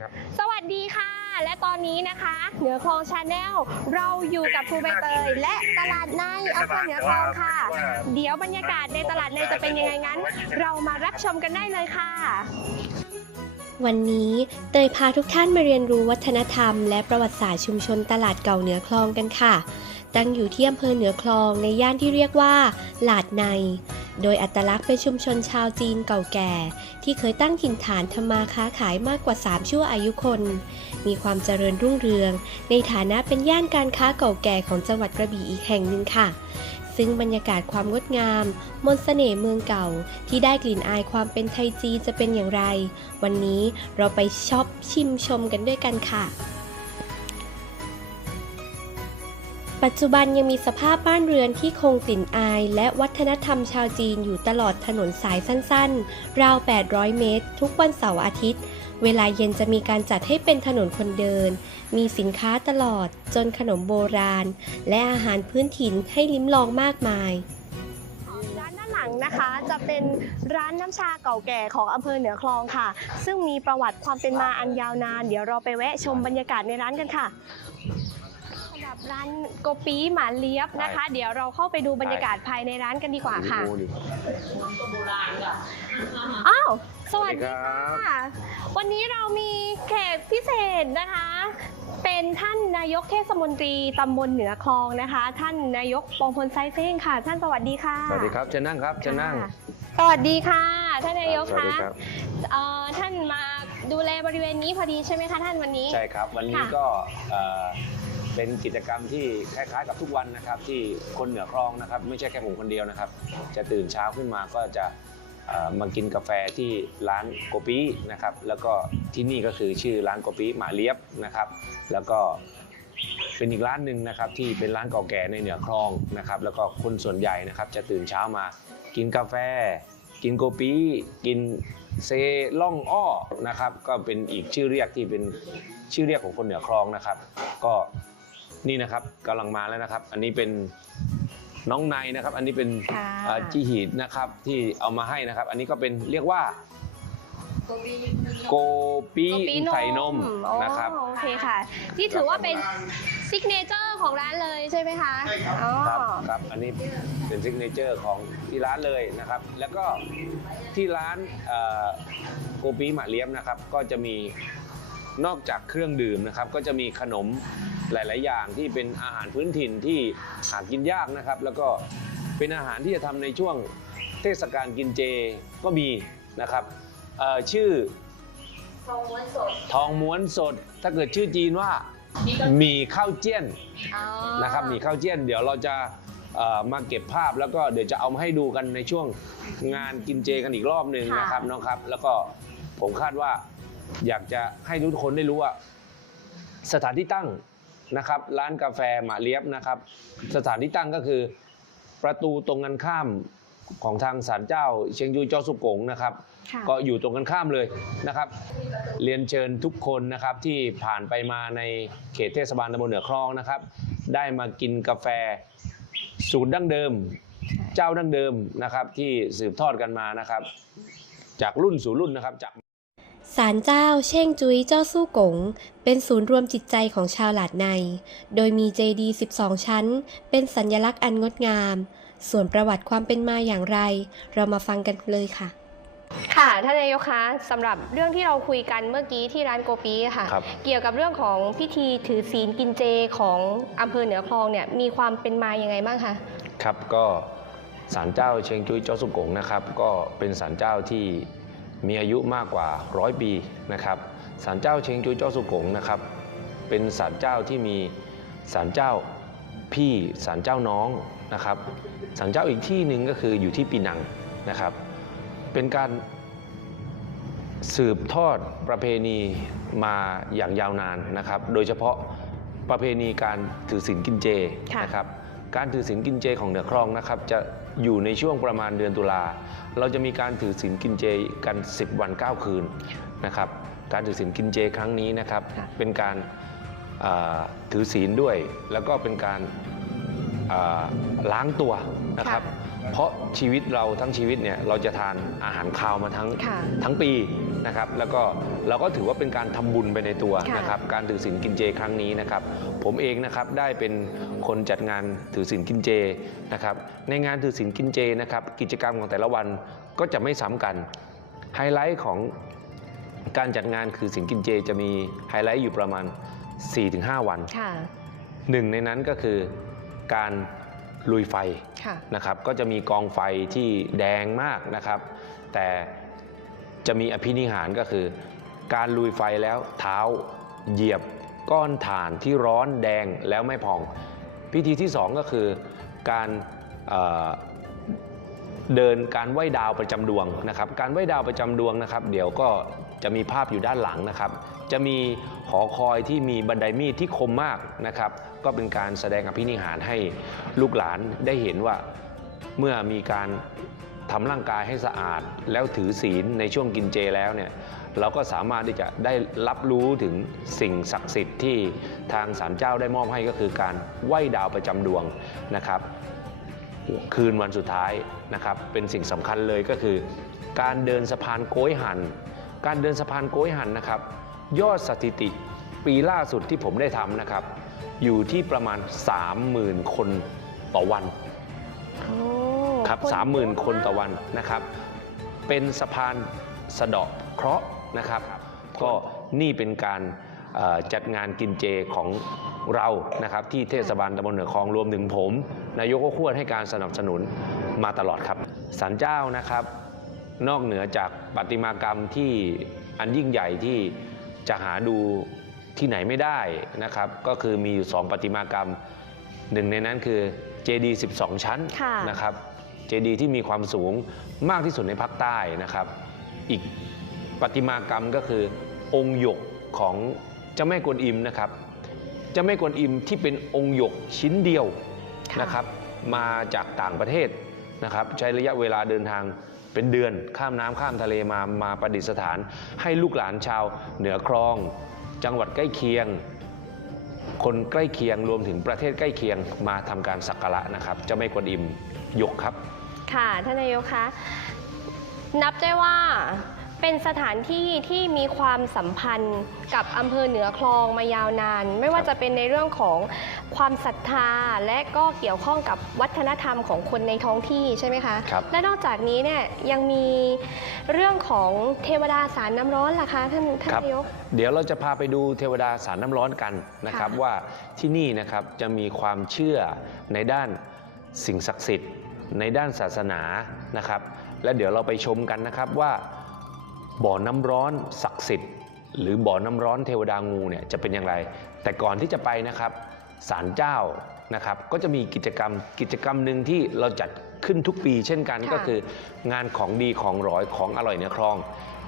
ครับ สวัสดีค่ะ และตอนนี้นะคะ เหนือคลองชาแนลเราอยู่กับครูใบเตยและตลาดในอำเภอเหนือคลองค่ะ เดี๋ยวบรรยากาศในตลาดในจะเป็นยังไงงั้น เรามารับชมกันได้เลยค่ะ วันนี้เตยพาทุกท่านมาเรียนรู้วัฒนธรรม และประวัติศาสตร์ชุมชนตลาดเก่าเหนือคลองกันค่ะ ตั้งอยู่ที่อำเภอเหนือคลองในย่านที่เรียกว่าหลาดใน โดยอัตลักษณ์เป็นชุมชนชาวจีนเก่าแก่ ที่เคยตั้งถิ่นฐานทำมาค้าขายมากกว่า 3 ชั่วอายุคน มีความเจริญรุ่งเรือง ในฐานะเป็นย่านการค้าเก่าแก่ของจังหวัดกระบี่อีกแห่งหนึ่งค่ะซึ่งบรรยากาศความงดงาม มนต์เสน่ห์เมืองเก่า ที่ได้กลิ่นอายความเป็นไทยจีนจะเป็นอย่างไร วันนี้เราไปช็อปชิมชมกันด้วยกันค่ะ ปัจจุบันยังมีสภาพบ้านเรือนที่คงกลิ่นอาย และวัฒนธรรมชาวจีนอยู่ตลอดถนนสายสั้นๆ ราว 800 เมตร ทุกวันเสาร์อาทิตย์ เวลาเย็นจะมีการจัดให้เป็นถนนคนเดิน มีสินค้าตลอด จนขนมโบราณ และอาหารพื้นถิ่นให้ลิ้มลองมากมายร้านด้านหลังนะคะจะเป็นร้านน้ำชาเก่าแก่ของอำเภอเหนือคลองค่ะ ซึ่งมีประวัติความเป็นมาอันยาวนาน เดี๋ยวเราไปแวะชมบรรยากาศในร้านกันค่ะ รับร้านโกปีหมาเลียบนะคะ เดี๋ยวเราเข้าไปดูบรรยากาศภายในร้านกันดีกว่าค่ะอ้าวสวัสดีค่ะวันนี้เรามีแขกพิเศษนะคะ เป็นท่านนายกเทศมนตรีตำบลเหนือคลองนะคะ ท่านนายกปองพลไซเซ้งค่ะ ท่านสวัสดีค่ะสวัสดีครับเชิญนั่งครับเชิญนั่งค่ะสวัสดีค่ะ ท่านนายกสวัสคะดีครับเอ่อท่านมาดูแลบริเวณนี้พอดีใช่ไหมคะท่านวันนี้ ใช่ครับ วันนี้ค่ะก็ เป็นกิจกรรมที่คล้ายๆกับทุกวันนะครับ ที่คนเหนือคลองนะครับ ไม่ใช่แค่ผมคนเดียวนะครับ จะตื่นเช้าขึ้นมาก็จะมากินกาแฟที่ร้านโกปีนะครับ แล้วก็ที่นี่ก็คือชื่อร้านโกปีหมาเลียบนะครับ แล้วก็เป็นอีกร้านหนึ่งนะครับที่เป็นร้านเก่าแก่ในเหนือคลองนะครับ แล้วก็คนส่วนใหญ่นะครับ จะตื่นเช้ามากินกาแฟ กินโกปีกินเซล่องอ้อนะครับ ก็เป็นอีกชื่อเรียกที่เป็นชื่อเรียกของคนเหนือคลองนะครับ ก็ นี่นะครับกำลังมาแล้วนะครับ อันนี้เป็นน้องในนะครับ อันนี้เป็นค่ะเอ่อจีหีดนะครับที่เอามาให้นะครับ อันนี้ก็เป็นเรียกว่าโกปีโกปีใส่นมอ๋อนะครับ โอเคค่ะ ที่ถือว่าเป็นซิกเนเจอร์ของร้านเลยใช่ไหมคะอ๋อครับครับอันนี้เป็นซิกเนเจอร์ของที่ร้านเลยนะครับ แล้วก็ที่ร้านเอ่อโกปีหมาเลียมนะครับ ก็จะมี นอกจากเครื่องดื่มนะครับ ก็จะมีขนมหลาย ๆ อย่างที่เป็นอาหารพื้นถิ่นที่หากินยากนะครับ แล้วก็เป็นอาหารที่จะทำในช่วงเทศกาลกินเจก็มีนะครับเอ่อชื่อทองม้วนสดทองม้วนสด ถ้าเกิดชื่อจีนว่าหมี่ข้าวเจี้ยนอ๋อนะครับหมีข้าวเจี้ยน เดี๋ยวเราจะเอ่อมาเก็บภาพแล้วก็เดี๋ยวจะเอามาให้ดูกันในช่วงงานกินเจกันอีกรอบหนึ่งค่ะนะครับน้องครับ แล้วก็ผมคาดว่า อยากจะให้ทุกคนได้รู้ว่า สถานที่ตั้งนะครับ ร้านกาแฟหมาเลียบนะครับ สถานที่ตั้งก็คือ ประตูตรงกันข้ามของทางศาลเจ้า เชียงยูเจ้าสุกงนะครับ ค่ะ ก็อยู่ตรงกันข้ามเลยนะครับ เรียนเชิญทุกคนนะครับที่ผ่านไปมาในเขตเทศบาลตำบลเหนือคลองนะครับ ได้มากินกาแฟสูตรดั้งเดิม เจ้าดั้งเดิมนะครับที่สืบทอดกันมานะครับ จากรุ่นสู่รุ่นนะครับจาก ศาลเจ้าเช่งจุ้ยเจ้าสู้กง เป็นศูนย์รวมจิตใจของชาวหลาดใน โดยมีเจดีย์12 ชั้น เป็นสัญลักษณ์อันงดงาม ส่วนประวัติความเป็นมาอย่างไร เรามาฟังกันเลยค่ะ ค่ะท่านนายกคะสำหรับเรื่องที่เราคุยกันเมื่อกี้ที่ร้านโกปีค่ะ ครับ เกี่ยวกับเรื่องของพิธีถือศีลกินเจของอำเภอเหนือคลองเนี่ยมีความเป็นมายังไงบ้างคะ ครับก็ศาลเจ้าเชียงจุ้ยเจ้าสุกงนะครับ ก็เป็นศาลเจ้าที่ มีอายุมากกว่าร้อยปีนะครับศาลเจ้าเชงจุ้ยเจ้าสุกงนะครับ เป็นศาลเจ้าที่มีศาลเจ้าพี่ศาลเจ้าน้องนะครับศาลเจ้าอีกที่หนึ่งก็คืออยู่ที่ปีนังนะครับ เป็นการสืบทอดประเพณีมาอย่างยาวนานนะครับ โดยเฉพาะประเพณีการถือศีลกินเจนะครับ การถือศีลกินเจของเหนือคลองนะครับจะ อยู่ในช่วงประมาณเดือนตุลาเราจะมีการถือศีลกินเจกัน 10 วัน 9 คืนนะครับ การถือศีลกินเจครั้งนี้นะครับ เป็นการอ่าถือศีลด้วย แล้วก็เป็นการอ่าล้างตัวนะครับ เพราะชีวิตเราทั้งชีวิตเนี่ยเราจะทานอาหารคาวมาทั้งค่ะทั้งปี นะครับ แล้วก็เราก็ถือว่าเป็นการทำบุญไปในตัวค่ะนะครับ การถือศีลกินเจครั้งนี้นะครับ ผมเองนะครับได้เป็นคนจัดงานถือศีลกินเจนะครับ ในงานถือศีลกินเจนะครับ กิจกรรมของแต่ละวันก็จะไม่ซ้ำกันไฮไลท์ของการจัดงานคือศีลกินเจจะมีไฮไลท์อยู่ประมาณ 4-5 วันค่ะหนึ่งในนั้นก็คือการลุยไฟค่ะนะครับ ก็จะมีกองไฟที่แดงมากนะครับ แต่ จะมีอภินิหารก็คือ การลุยไฟแล้วเท้าเหยียบก้อนถ่านที่ร้อนแดงแล้วไม่พอง พิธีที่สองก็คือการเเดินการไหว้ดาวประจำดวงนะครับ การไหว้ดาวประจำดวงนะครับ เดี๋ยวก็จะมีภาพอยู่ด้านหลังนะครับ จะมีหอคอยที่มีบันไดมีดที่คมมากนะครับ ก็เป็นการแสดงอภินิหารให้ลูกหลานได้เห็นว่าเมื่อมีการ ทำร่างกายให้สะอาดแล้วถือศีลในช่วงกินเจแล้วเนี่ยเราก็สามารถที่จะได้รับรู้ถึงสิ่งศักดิ์สิทธิ์ที่ทางศาลเจ้าได้มอบให้ก็คือการไหว้ดาวประจำดวงนะครับ คืนวันสุดท้ายนะครับเป็นสิ่งสำคัญเลยก็คือ การเดินสะพานโก้ยหัน การเดินสะพานโก้ยหันนะครับ ยอดสถิติปีล่าสุดที่ผมได้ทำนะครับ อยู่ที่ประมาณ 30,000 คนต่อวัน ครับนสามหมื่นเยอะคนต่อวันนะครับ เป็นสะพานสะเดาะเคราะห์นะครับ ก็นี่เป็นการเอ่อจัดงานกินเจของเรานะครับ ที่เทศบาลตำบลเหนือคลองรวมถึงผม นายกก็ควรให้การสนับสนุนมาตลอดครับศาลเจ้านะครับ นอกเหนือจากประติมากรรมที่อันยิ่งใหญ่ที่จะหาดูที่ไหนไม่ได้นะครับ ก็คือมีอยู่สองประติมากรรมหนึ่งในนั้นคือเจดีย์12 ชั้นค่ะนะครับเจ ดีย์ที่มีความสูงมากที่สุดในภาคใต้นะครับ อีกประติมากรรมก็คือองค์หยกของเจ้าแม่กวนอิมนะครับเจ้าแม่กวนอิมที่เป็นองค์หยกชิ้นเดียวนะครับมาจากต่างประเทศนะครับใช้ระยะเวลาเดินทางเป็นเดือนข้ามน้ำข้ามทะเลมามาประดิษฐาน ให้ลูกหลานชาวเหนือคลอง จังหวัดใกล้เคียง คนใกล้เคียงรวมถึงประเทศใกล้เคียงมาทำการสักการะนะครับเจ้าแม่กวนอิมหยกครับ ค่ะท่านนายกคะนับได้ว่าเป็นสถานที่ที่มีความสัมพันธ์กับอำเภอเหนือคลองมายาวนาน ไม่ว่าจะเป็นในเรื่องของความศรัทธาและก็เกี่ยวข้องกับวัฒนธรรมของคนในท้องที่ใช่ไหมคะครับและนอกจากนี้เนี่ยยังมีเรื่องของเทวดาสารน้ำร้อนล่ะคะท่านท่านครับ นายก เดี๋ยวเราจะพาไปดูเทวดาสารน้ำร้อนกันนะครับค่ะ ว่าที่นี่นะครับจะมีความเชื่อในด้านสิ่งศักดิ์สิทธิ์ ในด้านศาสนานะครับ และเดี๋ยวเราไปชมกันนะครับว่าบ่อน้ำร้อนศักดิ์สิทธิ์ หรือบ่อน้ำร้อนเทวดางูเนี่ยจะเป็นอย่างไร แต่ก่อนที่จะไปนะครับศาลเจ้านะครับก็จะมีกิจกรรมกิจกรรมหนึ่งที่เราจัดขึ้นทุกปี เช่นกันค่ะก็คืองานของดีของร้อยของอร่อยเหนือคลอง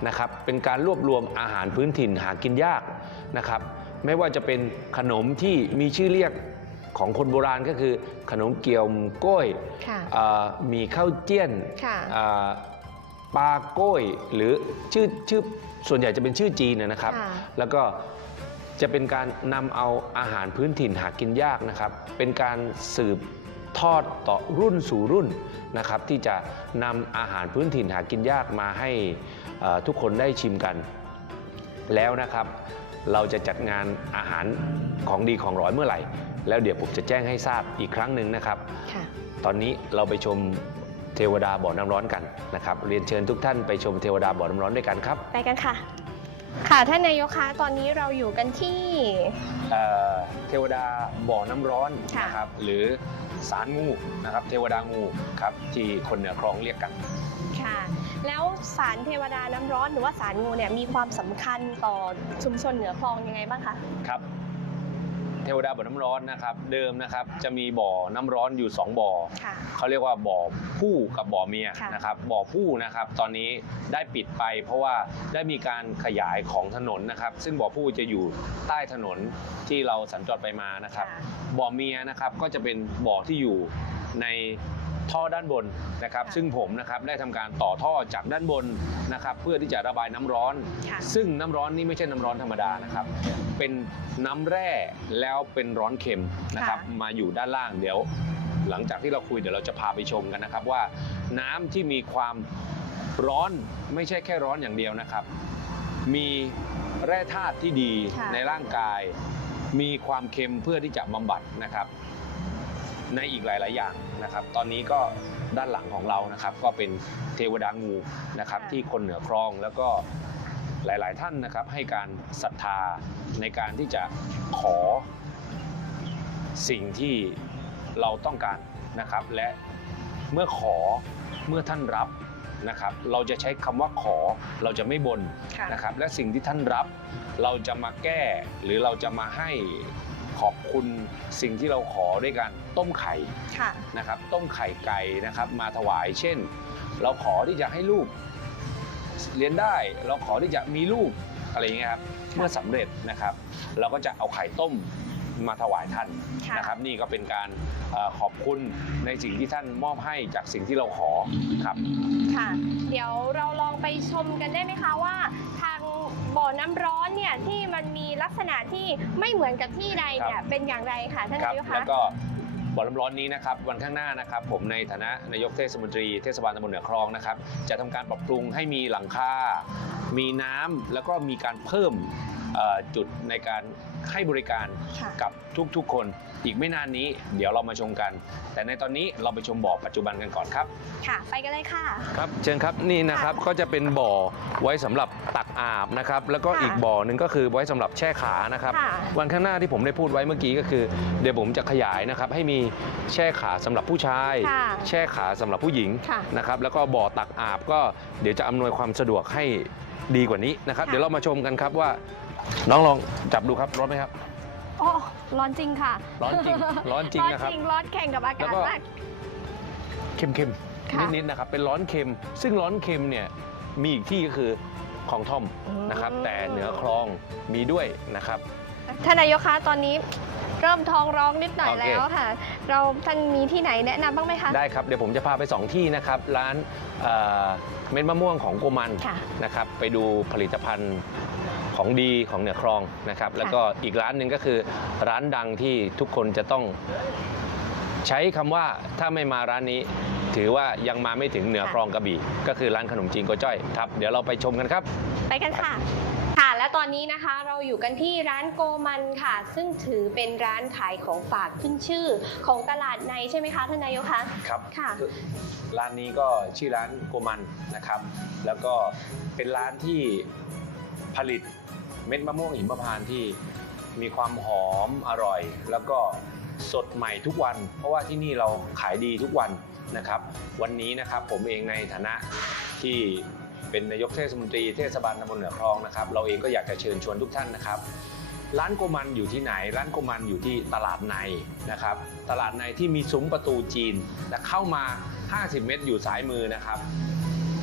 นะครับเป็นการรวบรวมอาหารพื้นถิ่นหากินยากนะครับไม่ว่าจะเป็นขนมที่มีชื่อเรียก ของคนโบราณก็คือขนมเกี๊ยวโก้ยค่ะเอ่อมีข้าวเจี้ยนค่ะเอ่อปลาโก้ยหรือชื่อชื่อส่วนใหญ่จะเป็นชื่อจีนนะนะครับค่ะแล้วก็จะเป็นการนำเอาอาหารพื้นถิ่นหากินยากนะครับ เป็นการสืบทอดต่อรุ่นสู่รุ่นนะครับ ที่จะนำอาหารพื้นถิ่นหากินยากมาให้เอ่อทุกคนได้ชิมกัน แล้วนะครับ เราจะจัดงานอาหารของดีของร้อยเมื่อไหร่ แล้วเดี๋ยวผมจะแจ้งให้ทราบอีกครั้งหนึ่งนะครับ ค่ะ ตอนนี้เราไปชมเทวดาบ่อน้ำร้อนกันนะครับ เรียนเชิญทุกท่านไปชมเทวดาบ่อน้ำร้อนด้วยกันครับไปกันค่ะ ค่ะท่านนายกคะตอนนี้เราอยู่กันที่ เอ่อเทวดาบ่อน้ำร้อนค่ะ นะครับหรือสารงูนะครับ เทวดางูครับที่คนเหนือคลองเรียกกัน ค่ะ แล้วสารเทวดาน้ำร้อนหรือว่าสารงูเนี่ยมีความสำคัญต่อชุมชนเหนือคลองยังไงบ้างคะ ครับ เทวดาบ่อน้ำร้อนนะครับ เดิมนะครับจะมีบ่อน้ำร้อนอยู่ 2 บ่อ ค่ะ เขาเรียกว่าบ่อผู้กับบ่อเมียค่ะ นะครับบ่อผู้นะครับตอนนี้ได้ปิดไป เพราะว่าได้มีการขยายของถนนนะครับ ซึ่งบ่อผู้จะอยู่ใต้ถนนที่เราสัญจรไปมานะครับค่ะบ่อเมียนะครับก็จะเป็นบ่อที่อยู่ใน ท่อด้านบนนะครับค่ะซึ่งผมนะครับได้ทำการต่อท่อจากด้านบนนะครับ เพื่อที่จะระบายน้ำร้อนค่ะซึ่งน้ำร้อนนี่ไม่ใช่น้ำร้อนธรรมดานะครับ เป็นน้ำแร่แล้วเป็นร้อนเค็มนะครับค่ะมาอยู่ด้านล่างเดี๋ยว หลังจากที่เราคุยเดี๋ยวเราจะพาไปชมกันนะครับ ว่าน้ำที่มีความร้อนไม่ใช่แค่ร้อนอย่างเดียวนะครับ มีแร่ธาตุที่ดีค่ะในร่างกาย มีความเค็มเพื่อที่จะบำบัดนะครับ ในอีกหลาย ๆ อย่างนะครับ ตอนนี้ก็ด้านหลังของเรานะครับ ก็เป็นเทวดางูนะครับ ที่คนเหนือครองแล้วก็หลาย ๆ ท่านนะครับ ให้การศรัทธาในการที่จะขอสิ่งที่เราต้องการนะครับ และเมื่อขอเมื่อท่านรับนะครับ เราจะใช้คำว่าขอเราจะไม่บนค่ะนะครับ และสิ่งที่ท่านรับ เราจะมาแก้หรือเราจะมาให้ ขอบคุณสิ่งที่เราขอด้วยการต้มไข่ค่ะ นะครับต้มไข่ไก่นะครับมาถวายเช่น เราขอที่จะให้ลูกเรียนได้เราขอที่จะมีลูกอะไรอย่างเงี้ยครับเมื่อสำเร็จนะครับ เราก็จะเอาไข่ต้มมาถวายท่านค่ะ นะครับนี่ก็เป็นการเออขอบคุณในสิ่งที่ท่านมอบให้จากสิ่งที่เราขอครับ ค่ะ เดี๋ยวเราลองไปชมกันได้ไหมคะว่า ทาง บ่อน้ำร้อนเนี่ยที่มันมีลักษณะที่ไม่เหมือนกับที่ใดเนี่ยเป็นอย่างไรค่ะท่านครับนายกแล้คะวก็บ่อน้ำร้อนนี้นะครับวันข้างหน้านะครับ ผมในฐานะนายกเทศมนตรีเทศบาลตำบลเหนือคลองนะครับ จะทำการปรับปรุงให้มีหลังคา มีน้ำแล้วก็มีการเพิ่มเอ่อจุดในการ ให้บริการค่ะกับทุกๆ คน อีกไม่นานนี้เดี๋ยวเรามาชมกัน แต่ในตอนนี้เราไปชมบ่อปัจจุบันกันก่อนครับ ค่ะ ไปกันเลยค่ะ ครับเชิญครับนี่นะครับก็จะเป็นบ่อไว้สำหรับตักอาบนะครับแล้วก็ค่ะอีกบ่อหนึ่งก็คือไว้สำหรับแช่ขานะครับค่ะวันข้างหน้าที่ผมได้พูดไว้เมื่อกี้ก็คือ เดี๋ยวผมจะขยายนะครับให้มีแช่ขาสำหรับผู้ชายค่ะแช่ขาสำหรับผู้หญิงค่ะนะครับแล้วก็บ่อตักอาบก็เดี๋ยวจะอำนวยความสะดวกให้ดีกว่านี้นะครับค่ะเดี๋ยวเรามาชมกันครับว่า น้องลองจับดูครับร้อนไหมครับ โอ้ร้อนจริงค่ะ ร้อนจริงร้อนจริงนะครับ ร้อนจริงร้อนแข่งกับอาแล้กาวศก็ มาก เค็มค่ะๆนิดๆนะครับเป็นร้อนเค็ม ซึ่งร้อนเค็มเนี่ยมีอีกที่ก็คือของท่อมนะครับอืมแต่เหนือคลองมีด้วยนะครับ ท่านนายกคะตอนนี้เริ่มท้องร้องนิดหน่อยโอเค แล้วค่ะ เราท่านมีที่ไหนแนะนำบ้างไหมคะ ได้ครับ เดี๋ยวผมจะพาไป 2 ที่นะครับ ร้านเอ่อเม็ดมะม่วงของโกมันค่ะ นะครับ ไปดูผลิตภัณฑ์ ของดีของเหนือคลองนะครับ แล้วก็อีกร้านหนึ่งก็คือร้านดังที่ทุกคนจะต้องใช้คำว่าถ้าไม่มาร้านนี้ ถือว่ายังมาไม่ถึงเหนือคลองกระบี่ ก็คือร้านขนมจีนโกจ้อยครับ เดี๋ยวเราไปชมกันครับ ไปกันค่ะ ค่ะ และตอนนี้นะคะเราอยู่กันที่ร้านโกมันค่ะ ซึ่งถือเป็นร้านขายของฝากขึ้นชื่อของตลาดในใช่ไหมคะท่านนายกคะครับค่ะ ร้านนี้ก็ชื่อร้านโกมันนะครับ แล้วก็เป็นร้านที่ผลิต เม็ดมะม่วงหิมพานต์ที่มีความหอมอร่อย แล้วก็สดใหม่ทุกวัน เพราะว่าที่นี่เราขายดีทุกวันนะครับ วันนี้นะครับผมเองในฐานะที่เป็นนายกเทศมนตรีเทศบาลตำบลเหนือคลองนะครับ เราเองก็อยากจะเชิญชวนทุกท่านนะครับ ร้านโกมันอยู่ที่ไหน ร้านโกมันอยู่ที่ตลาดในนะครับ ตลาดในที่มีซุ้มประตูจีนและเข้ามา 50 เมตรอยู่ซ้ายมือนะครับ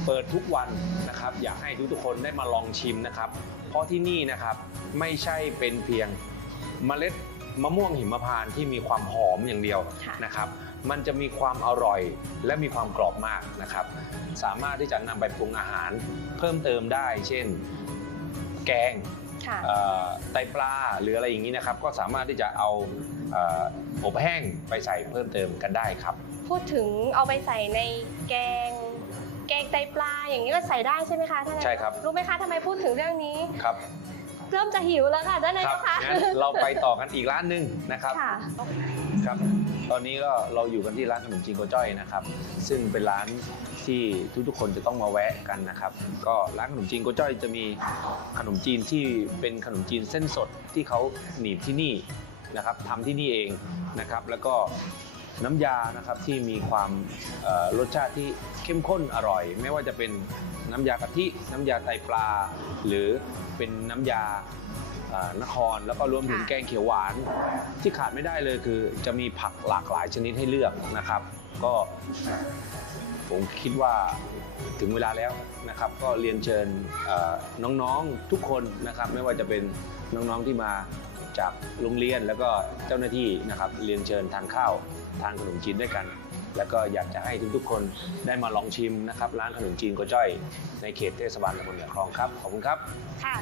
เปิดทุกวันนะครับ อยากให้ทุกๆคนได้มาลองชิมนะครับ เพราะที่นี่นะครับไม่ใช่เป็นเพียงเมล็ดมะม่วงหิมพานต์ที่มีความหอมอย่างเดียวค่ะนะครับ มันจะมีความอร่อยและมีความกรอบมากนะครับ สามารถที่จะนำไปปรุงอาหารเพิ่มเติมได้ เช่น แกงค่ะ เอ่อไตปลาหรืออะไรอย่างนี้นะครับ ก็สามารถที่จะเอาเอ่ออบแห้งไปใส่เพิ่มเติมกันได้ครับ พูดถึงเอาไปใส่ในแกง แกงไตปลาอย่างนี้ก็ใส่ได้ใช่ไหมคะท่านนายกใช่ครับ รู้ไหมคะทำไมพูดถึงเรื่องนี้ ครับเริ่มจะหิวแล้วค่ะท่านนายครักคะงั้นเราไปต่อกันอีกร้านหนึ่งนะครับค่ะ ครับ ตอนนี้ก็เราอยู่กันที่ร้านขนมจีนโกจ้อยนะครับ ซึ่งเป็นร้านที่ทุกๆคนจะต้องมาแวะกันนะครับ ก็ร้านขนมจีนโกจ้อยจะมีขนมจีนที่เป็นขนมจีนเส้นสดที่เขาหนีบที่นี่นะครับทำที่นี่เองนะครับ แล้วก็ น้ำยานะครับที่มีความเอ่อรสชาติที่เข้มข้นอร่อย ไม่ว่าจะเป็นน้ำยากะทิน้ำยาไตปลา หรือเป็นน้ำยาเอ่อนครแล้วก็รวมถึงค่ะแกงเขียวหวาน ที่ขาดไม่ได้เลยคือ จะมีผักหลากหลายชนิดให้เลือกนะครับ ก็ผมคิดว่าถึงเวลาแล้วนะครับ ก็เรียนเชิญเอ่อน้องๆทุกคนนะครับ ไม่ว่าจะเป็นน้องๆที่มาจากโรงเรียนแล้วก็เจ้าหน้าที่นะครับ เรียนเชิญทานข้าว ทานขนมจีนด้วยกัน แล้วก็อยากจะให้ทุกๆคนได้มาลองชิมนะครับ ร้านขนมจีนโกจ้อยในเขตเทศบาลตำบลเหนือคลองครับ ขอบคุณครับ ค่ะ